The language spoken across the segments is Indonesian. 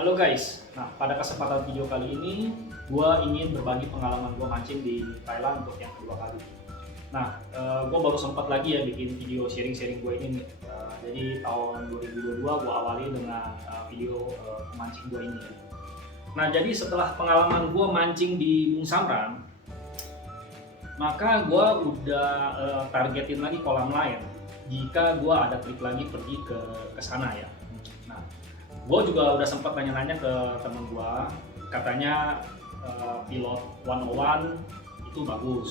Halo guys, nah pada kesempatan video kali ini gue ingin berbagi pengalaman gue mancing di Thailand untuk yang kedua kali. Nah, gue baru sempat lagi ya bikin video sharing-sharing gue ini nih. Jadi tahun 2022 gue awali dengan video pemancing gue ini. Nah, jadi setelah pengalaman gue mancing di Bung Samran, maka gue udah targetin lagi kolam lain jika gue ada trip lagi pergi ke sana ya. Nah, gue juga udah sempat nanya-nanya ke temen gue, katanya Pilot 101 itu bagus.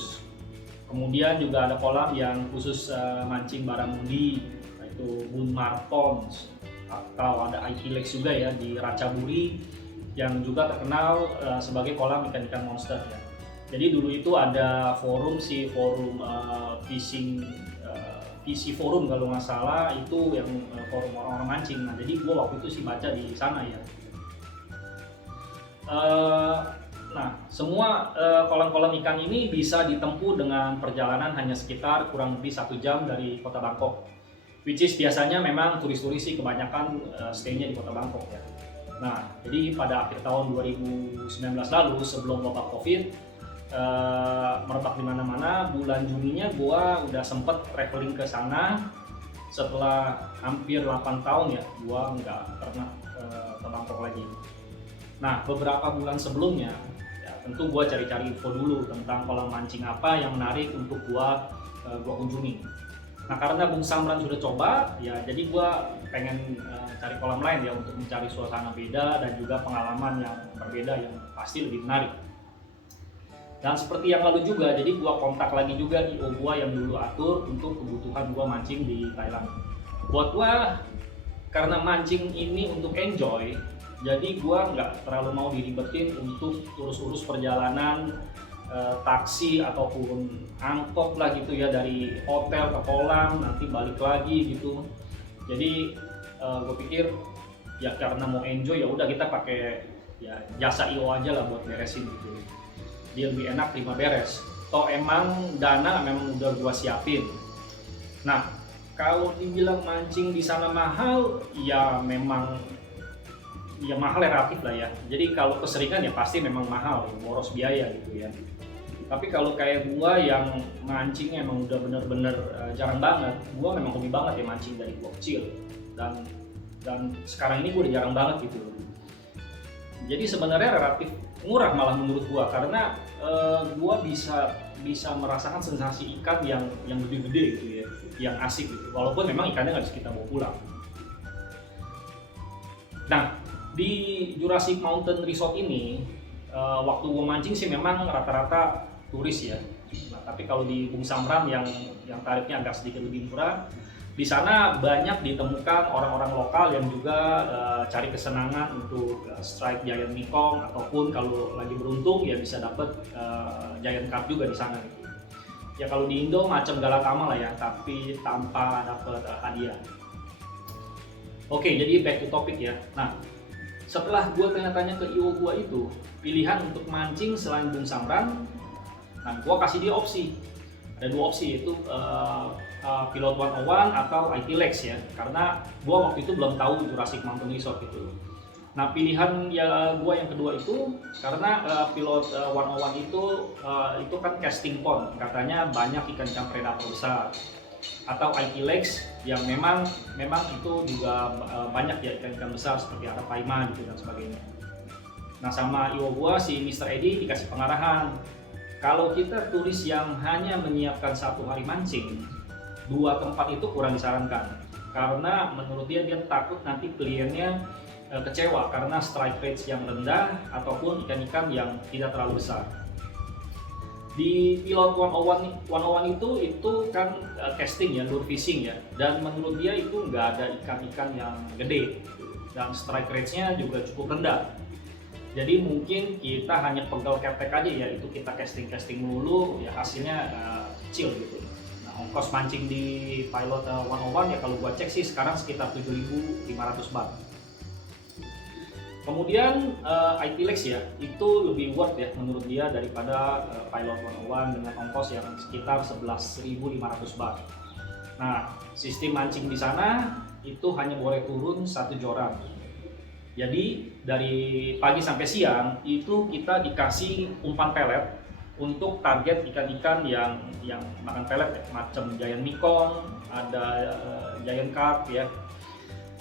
Kemudian juga ada kolam yang khusus mancing barramundi, yaitu Bunmar Ponds, atau ada Ikilex juga ya di Ratchaburi yang juga terkenal sebagai kolam ikan-ikan monster ya. Jadi dulu itu ada forum fishing PC forum kalau nggak salah, itu yang forum orang-orang mancing. Nah, jadi gue waktu itu sih baca di sana ya. Nah, semua kolam-kolam ikan ini bisa ditempuh dengan perjalanan hanya sekitar kurang lebih 1 jam dari kota Bangkok. Which is biasanya memang turis-turis sih kebanyakan stay-nya di kota Bangkok ya. Nah, jadi pada akhir tahun 2019 lalu sebelum wabah COVID merebak di mana-mana, bulan Juninya gua udah sempet traveling ke sana setelah hampir 8 tahun ya gua nggak pernah ke Bangkok lagi. Nah, beberapa bulan sebelumnya ya tentu gua cari-cari info dulu tentang kolam mancing apa yang menarik untuk gua kunjungi. Nah, karena Bung Samran sudah coba ya, jadi gua pengen cari kolam lain ya untuk mencari suasana beda dan juga pengalaman yang berbeda yang pasti lebih menarik. Dan seperti yang lalu juga, jadi gua kontak lagi juga IO gua yang dulu atur untuk kebutuhan gua mancing di Thailand. Buat gua, karena mancing ini untuk enjoy, jadi gua nggak terlalu mau diribetin untuk urus-urus perjalanan taksi ataupun angkot lah gitu ya, dari hotel ke kolam nanti balik lagi gitu. Jadi gue pikir ya karena mau enjoy ya udah kita pakai ya jasa IO aja lah buat beresin gitu. Dia lebih enak terima beres. Toh emang dana memang udah gua siapin. Nah, kalau dibilang mancing di sana mahal, ya memang ya mahal relatif lah ya. Jadi kalau keseringan ya pasti memang mahal, boros biaya gitu ya. Tapi kalau kayak gua yang mancing emang udah bener-bener jarang banget, gua memang hobi banget ya mancing dari gua kecil. Dan sekarang ini gua udah jarang banget gitu. Jadi sebenarnya relatif murah malah menurut gua, karena gua bisa merasakan sensasi ikan yang gede-gede gitu ya, yang asik gitu. Walaupun memang ikannya nggak bisa kita bawa pulang. Nah, di Jurassic Mountain Resort ini waktu gua mancing sih memang rata-rata turis ya. Nah, tapi kalau di Bung Samran yang tarifnya agak sedikit lebih murah, di sana banyak ditemukan orang-orang lokal yang juga cari kesenangan untuk strike giant mekong, ataupun kalau lagi beruntung ya bisa dapat giant carp juga di sana gitu. Ya kalau di Indo macam galatama lah ya, tapi tanpa dapat hadiah. Oke, jadi back to topic ya. Nah, setelah gue tanya-tanya ke IO gue itu pilihan untuk mancing selain Bung Samran, nah gue kasih dia opsi. Ada 2 opsi, yaitu Pilot 101 atau Ikilex ya, karena gua waktu itu belum tahu Jurassic Mountain Resort itu. Nah, pilihan ya gua yang kedua itu karena Pilot 101 itu kan casting pond, katanya banyak ikan-ikan predator besar. Atau Ikilex yang memang itu juga banyak ya ikan-ikan besar seperti arapaima gitu dan sebagainya. Nah, sama IO gua si Mr. Edi dikasih pengarahan, kalau kita turis yang hanya menyiapkan 1 hari mancing, 2 tempat itu kurang disarankan, karena menurut dia takut nanti kliennya kecewa karena strike rates yang rendah ataupun ikan-ikan yang tidak terlalu besar. Di Pilot 101 itu kan casting ya, lure fishing ya, dan menurut dia itu nggak ada ikan-ikan yang gede dan strike rates-nya juga cukup rendah. Jadi mungkin kita hanya pegel ketek aja ya, itu kita casting dulu ya, hasilnya kecil gitu. Nah, ongkos mancing di Pilot 101 ya kalau gua cek sih sekarang sekitar 7.500 baht. Kemudian Ikilex ya, itu lebih worth ya menurut dia daripada Pilot 101 dengan ongkos yang sekitar 11.500 baht. Nah, sistem mancing di sana itu hanya boleh turun 1 joran. Jadi dari pagi sampai siang itu kita dikasih umpan pelet untuk target ikan-ikan yang makan pelet ya, macam giant mekong, ada giant carp ya,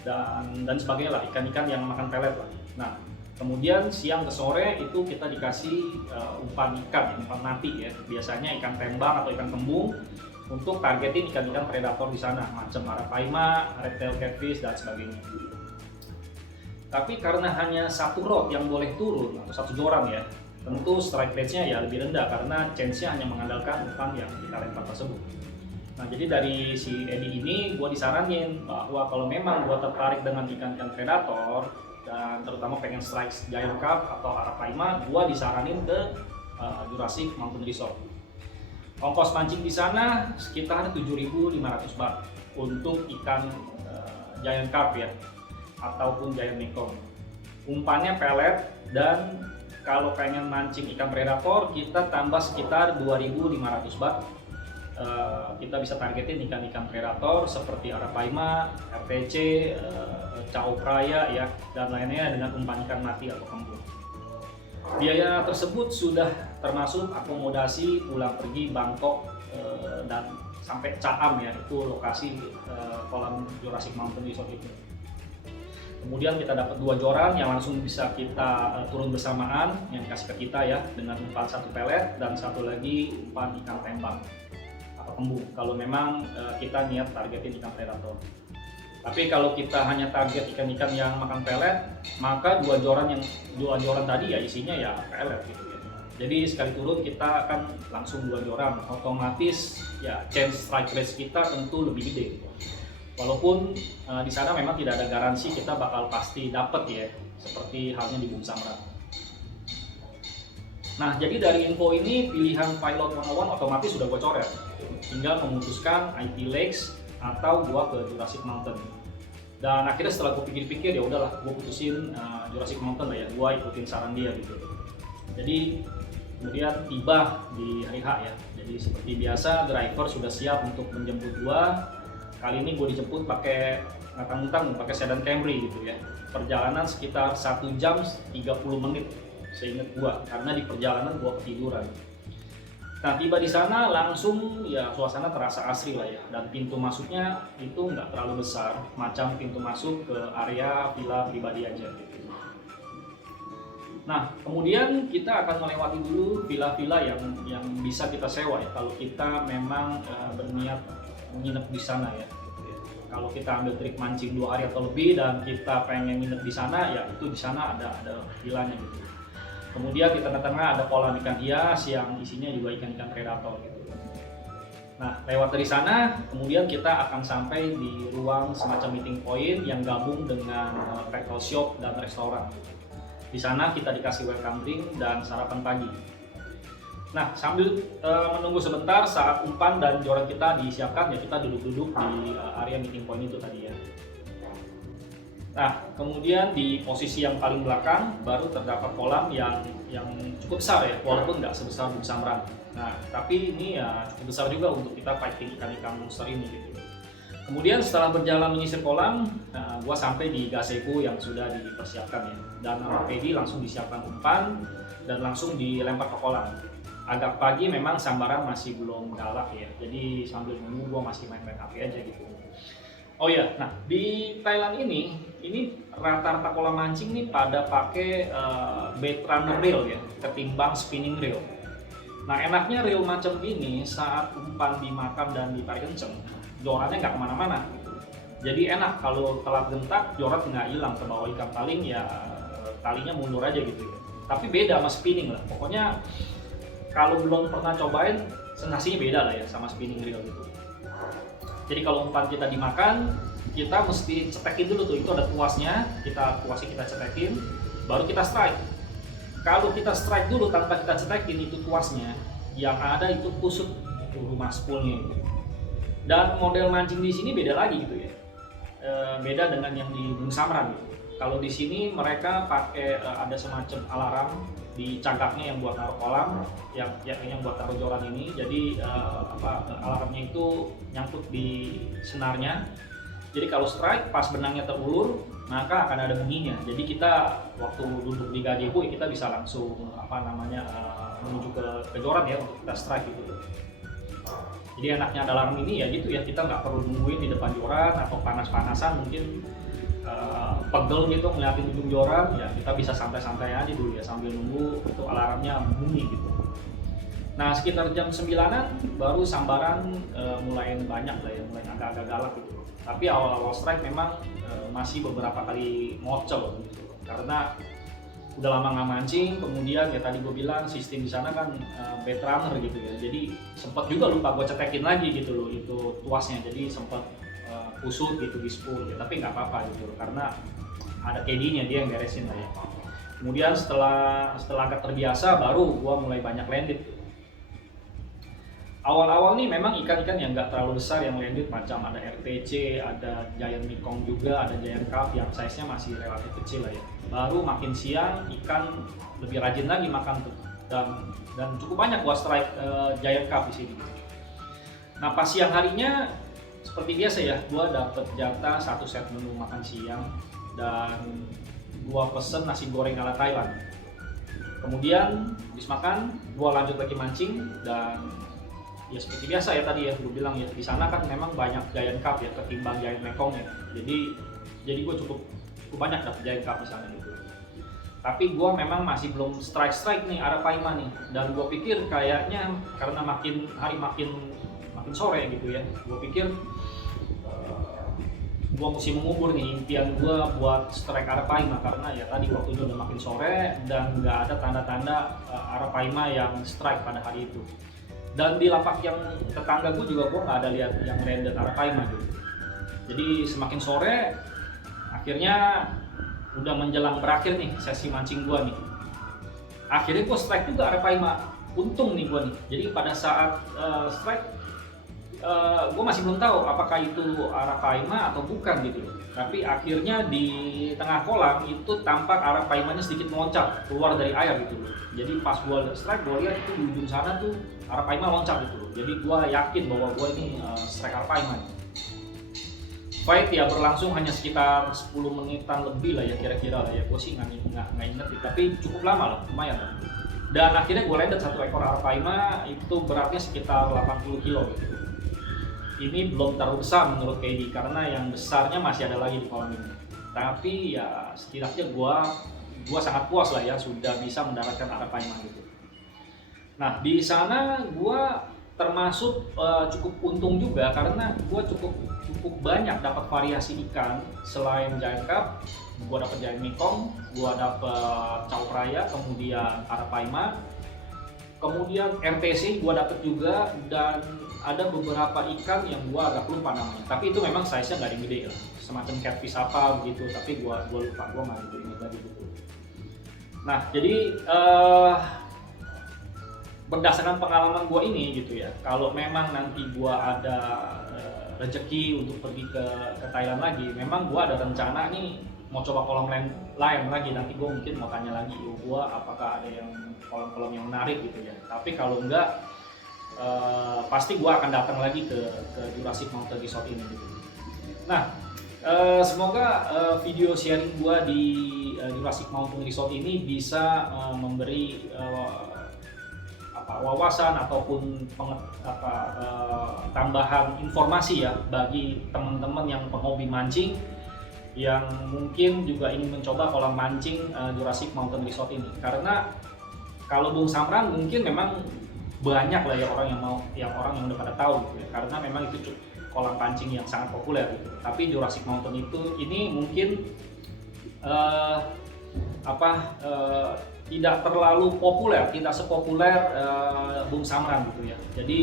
dan sebagainya lah, ikan-ikan yang makan pelet lah. Nah, kemudian siang ke sore itu kita dikasih umpan ikan, umpan mati ya, biasanya ikan tembang atau ikan kembung untuk targetin ikan-ikan predator di sana, macam arapaima, red-tailed catfish dan sebagainya. Tapi karena hanya satu rod yang boleh turun atau satu joran ya, tentu strike rate-nya ya lebih rendah karena chance-nya hanya mengandalkan umpan yang kita lempar tersebut. Nah, jadi dari si Edi ini gue disaranin bahwa kalau memang gue tertarik dengan ikan-ikan predator dan terutama pengen strike giant carp atau arapaima, gue disaranin ke Jurassic Mountain Resort. Ongkos pancing di sana sekitar 7.500 baht untuk ikan giant carp ya, ataupun giant mekong. Umpannya pelet, dan kalau pengen mancing ikan predator kita tambah sekitar 2.500 baht. Kita bisa targetin ikan-ikan predator seperti arapaima, RTC, cao praya ya, dan lainnya dengan umpan ikan mati atau kembung. Biaya tersebut sudah termasuk akomodasi pulang pergi Bangkok dan sampai Caam ya, itu lokasi kolam Jurassic Mountain Resort itu. Kemudian kita dapat 2 joran yang langsung bisa kita turun bersamaan, yang dikasih ke kita ya, dengan umpan 1 pelet dan 1 lagi umpan ikan tembang atau kembung kalau memang kita niat targetin ikan predator. Tapi kalau kita hanya target ikan-ikan yang makan pelet, maka 2 joran tadi ya isinya ya pelet gitu ya. Jadi sekali turun kita akan langsung 2 joran, otomatis ya chance strike rate kita tentu lebih gede. Walaupun di sana memang tidak ada garansi kita bakal pasti dapat ya, seperti halnya di Bung Samran. Nah, jadi dari info ini pilihan pilot 101 otomatis sudah gue coret. Tinggal memutuskan IP Lakes atau gua ke Jurassic Mountain. Dan akhirnya setelah gue pikir-pikir ya udahlah, gue putusin Jurassic Mountain lah ya, gue ikutin saran dia gitu. Jadi kemudian tiba di hari H ya. Jadi seperti biasa driver sudah siap untuk menjemput gua. Kali ini gue dijemput pakai mentang-mentang pakai sedan Camry gitu ya. Perjalanan sekitar 1 jam 30 menit seingat gua, karena di perjalanan gua ketiduran. Nah, tiba di sana langsung ya suasana terasa asri lah ya, dan pintu masuknya itu nggak terlalu besar, macam pintu masuk ke area villa pribadi aja gitu. Nah, kemudian kita akan melewati dulu villa-villa yang bisa kita sewa ya, kalau kita memang berniat menginap di sana ya. Kalau kita ambil trik mancing 2 hari atau lebih dan kita pengen nginep di sana, ya itu di sana ada villanya gitu. Kemudian di tengah-tengah ada kolam ikan hias yang isinya juga ikan-ikan predator gitu. Nah, lewat dari sana, kemudian kita akan sampai di ruang semacam meeting point yang gabung dengan tackle shop dan restoran. Di sana kita dikasih welcome drink dan sarapan pagi. Nah, sambil menunggu sebentar saat umpan dan joran kita disiapkan, ya kita duduk-duduk di area meeting point itu tadi ya. Nah, kemudian di posisi yang paling belakang baru terdapat kolam yang cukup besar ya, walaupun nggak sebesar Bung Samran. Nah, tapi ini ya cukup besar juga untuk kita fighting ikan-ikan monster ini gitu. Kemudian setelah berjalan menyisir kolam, gua sampai di gaseku yang sudah dipersiapkan ya. Dan sama Pedi langsung disiapkan umpan dan langsung dilempar ke kolam. Agak pagi memang sambaran masih belum galak ya, jadi sambil nunggu gua masih main-main HP aja gitu. Oh iya, nah di Thailand ini rata-rata kolam mancing nih pada pakai bait runner reel ya, ketimbang spinning reel. Nah, enaknya reel macam ini saat umpan dimakan dan ditarik kenceng, jorannya nggak kemana-mana. Jadi enak kalau telat gentak, joran nggak hilang ke bawah ikan paling ya, talinya mundur aja gitu ya. Tapi beda sama spinning lah, pokoknya kalau belum pernah cobain, sensasinya beda lah ya sama spinning reel gitu. Jadi kalau umpan kita dimakan, kita mesti cetekin dulu tuh, itu ada tuasnya, kita cetekin, baru kita strike. Kalau kita strike dulu tanpa kita cetekin itu tuasnya, yang ada itu kusut rumah spoolnya. Dan model mancing di sini beda lagi gitu ya, beda dengan yang di Bung Samran gitu. Kalau di sini mereka pakai ada semacam alarm di cangkaknya yang buat taruh kolam, yang buat taruh joran ini. Jadi alarmnya itu nyangkut di senarnya, Jadi kalau strike pas benangnya terulur, maka akan ada bunyinya. Jadi kita waktu duduk di gazebo kita bisa langsung menuju ke joran ya untuk kita strike gitu. Jadi enaknya ada alarm ini ya gitu ya, kita nggak perlu nungguin di depan joran atau panas-panasan mungkin pegel gitu ngeliatin ujung joran, ya kita bisa santai-santai aja dulu ya sambil nunggu itu alarmnya bunyi gitu. Nah sekitar jam 9-an baru sambaran mulai banyak lah ya, mulai agak-agak galak gitu. Tapi awal-awal strike memang masih beberapa kali ngocel gitu, karena udah lama nggak mancing. Kemudian ya tadi gue bilang sistem di sana kan bait runner gitu ya, jadi sempat juga lupa gue cetekin lagi gitu loh itu tuasnya, jadi sempat kusut gitu di spool ya, tapi nggak apa-apa gitu karena ada KD-nya, dia yang beresin lah ya. Kemudian setelah agak terbiasa baru gue mulai banyak landed. Awal-awal nih memang ikan-ikan yang nggak terlalu besar yang landed, macam ada RTC, ada giant mekong juga, ada giant carp yang size-nya masih relatif kecil lah ya. Baru makin siang ikan lebih rajin lagi makan tuh, dan cukup banyak gua strike giant carp di sini. Nah pas siang harinya seperti biasa ya, gua dapet jatah 1 set menu makan siang dan gua pesen nasi goreng ala Thailand. Kemudian habis makan gua lanjut lagi mancing, dan ya seperti biasa ya tadi ya gue bilang ya, di sana kan memang banyak giant carp ya ketimbang giant mekong ya. Jadi gue cukup banyak dapet giant carp di sana gitu. Tapi gue memang masih belum strike nih Arapaima nih, dan gue pikir kayaknya karena makin hari makin sore gitu ya, gue pikir gue mesti mengubur nih impian gue buat strike Arapaima, karena ya tadi waktunya udah makin sore dan nggak ada tanda-tanda Arapaima yang strike pada hari itu. Dan di lapak yang tetangga gue juga gue nggak ada lihat yang landed Arapaima gitu. Jadi semakin sore akhirnya udah menjelang berakhir nih sesi mancing gue nih, akhirnya gue strike juga Arapaima. Untung nih gue nih, jadi pada saat strike gue masih belum tahu apakah itu Arapaima atau bukan gitu loh. Tapi akhirnya di tengah kolam itu tampak Arapaimanya sedikit meloncat keluar dari air gitu loh. Jadi pas gue strike, gue lihat itu di ujung sana tuh Arapaima loncat gitu loh. Jadi gue yakin bahwa gue ini strike Arapaima. Fight ya berlangsung hanya sekitar 10 menitan lebih lah ya kira-kira lah ya. Gue sih nggak inget, tapi cukup lama lah, lumayan lah. Dan akhirnya gue landed 1 ekor Arapaima, itu beratnya sekitar 80 kilo gitu. Ini belum terlalu besar menurut KD karena yang besarnya masih ada lagi di kolam ini. Tapi ya setidaknya gua sangat puas lah ya sudah bisa mendapatkan Arapaima gitu. Nah di sana gua termasuk cukup untung juga karena gua cukup banyak dapat variasi ikan. Selain giant carp, gua dapat giant mekong, gua dapat chow raya, kemudian Arapaima, kemudian RTC gua dapat juga, dan ada beberapa ikan yang gua agak lupa namanya, tapi itu memang size-nya nggak gede lah, semacam catfish apa gitu, tapi gua lupa, gua nggak ingat lagi gitu. Nah jadi berdasarkan pengalaman gua ini gitu ya, kalau memang nanti gua ada rezeki untuk pergi ke Thailand lagi, memang gua ada rencana nih mau coba kolam lain lagi. Nanti gua mungkin mau tanya lagi gua apakah ada yang kolam-kolam yang menarik gitu ya. Tapi kalau enggak, pasti gue akan datang lagi ke Jurassic Mountain Resort ini gitu. Nah semoga video sharing gue di Jurassic Mountain Resort ini bisa memberi wawasan ataupun tambahan informasi ya bagi teman-teman yang penghobi mancing yang mungkin juga ingin mencoba kolam mancing Jurassic Mountain Resort ini. Karena kalau Bung Samran mungkin memang banyak lah ya orang yang udah pada tahu gitu ya, karena memang itu kolam pancing yang sangat populer gitu. Tapi Jurassic Mountain ini mungkin tidak terlalu populer, tidak sepopuler Bung Samran gitu ya. Jadi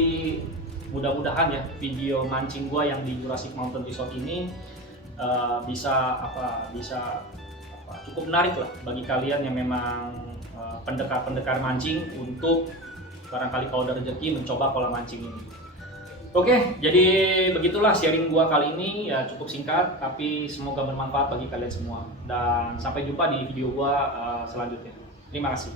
mudah-mudahan ya video mancing gua yang di Jurassic Mountain Resort ini bisa cukup menarik lah bagi kalian yang memang pendekar mancing untuk barangkali kalau ada rezeki mencoba kolam mancing ini. Oke, jadi begitulah sharing gua kali ini ya, cukup singkat tapi semoga bermanfaat bagi kalian semua, dan sampai jumpa di video gua selanjutnya. Terima kasih.